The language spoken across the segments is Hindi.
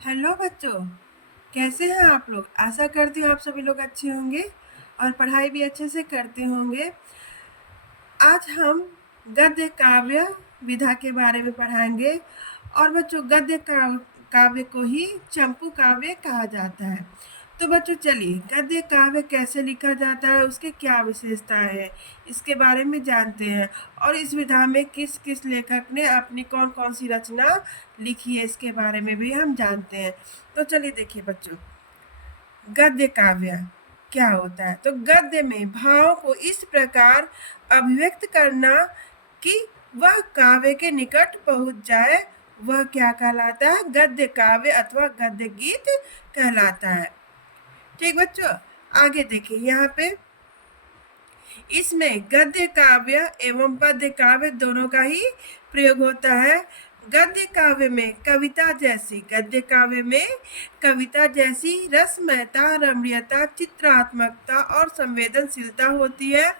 हेलो बच्चों, कैसे हैं आप लोग। आशा करती हूँ आप सभी लोग अच्छे होंगे और पढ़ाई भी अच्छे से करते होंगे। आज हम गद्य काव्य विधा के बारे में पढ़ाएंगे। और बच्चों, काव्य को ही चंपू काव्य कहा जाता है। तो बच्चों चलिए, गद्य काव्य कैसे लिखा जाता है, उसके क्या विशेषताएं हैं, इसके बारे में जानते हैं। और इस विधा में किस किस लेखक ने अपनी कौन कौन सी रचना लिखी है, इसके बारे में भी हम जानते हैं। तो चलिए देखिए बच्चों, गद्य काव्य क्या होता है। तो गद्य में भाव को इस प्रकार अभिव्यक्त करना कि वह काव्य के निकट पहुंच जाए, वह क्या कहलाता है, गद्य काव्य अथवा गद्य गीत कहलाता है। ठीक बच्चों, आगे देखिए यहाँ पे इसमें गद्य काव्य एवं पद्य काव्य दोनों का ही प्रयोग होता है। गद्य काव्य में कविता जैसी रसमयता, रमणीयता, चित्रात्मकता और संवेदनशीलता होती है।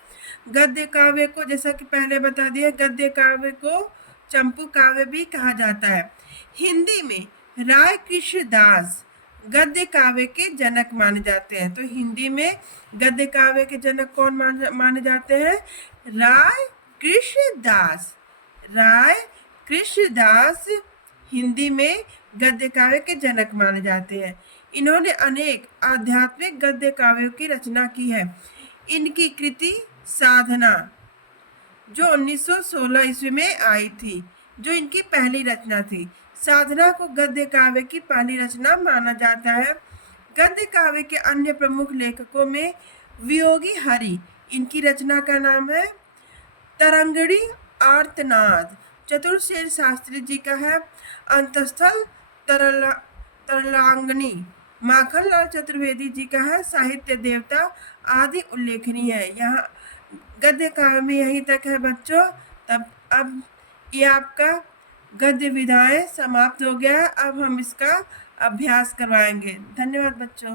गद्य काव्य को, जैसा कि पहले बता दिया, गद्य काव्य को चंपू काव्य भी कहा जाता है। हिंदी में राय कृष्णदास गद्य काव्य के जनक माने जाते हैं। तो हिंदी में गद्य काव्य के जनक कौन माने जाते हैं, राय कृष्णदास। राय कृष्णदास हिंदी में गद्य काव्य के जनक माने जाते हैं। इन्होंने अनेक आध्यात्मिक गद्य काव्यों की रचना की है। इनकी कृति साधना जो 1916 ईस्वी में आई थी, जो इनकी पहली रचना थी। साधना को गद्य काव्य की पहली रचना माना जाता है। गद्य काव्य के अन्य प्रमुख लेखकों में वियोगी हरि, इनकी रचना का नाम है तरंगड़ी आर्तनाद। चतुरसेन शास्त्री जी का है अंतस्थल तरलांगनी। माखनलाल चतुर्वेदी जी का है साहित्य देवता आदि उल्लेखनीय है। यहाँ गद्य काव्य में यहीं तक है बच्चों। तब अब ये आपका गद्य विधाएं समाप्त हो गया। अब हम इसका अभ्यास करवाएंगे। धन्यवाद बच्चों।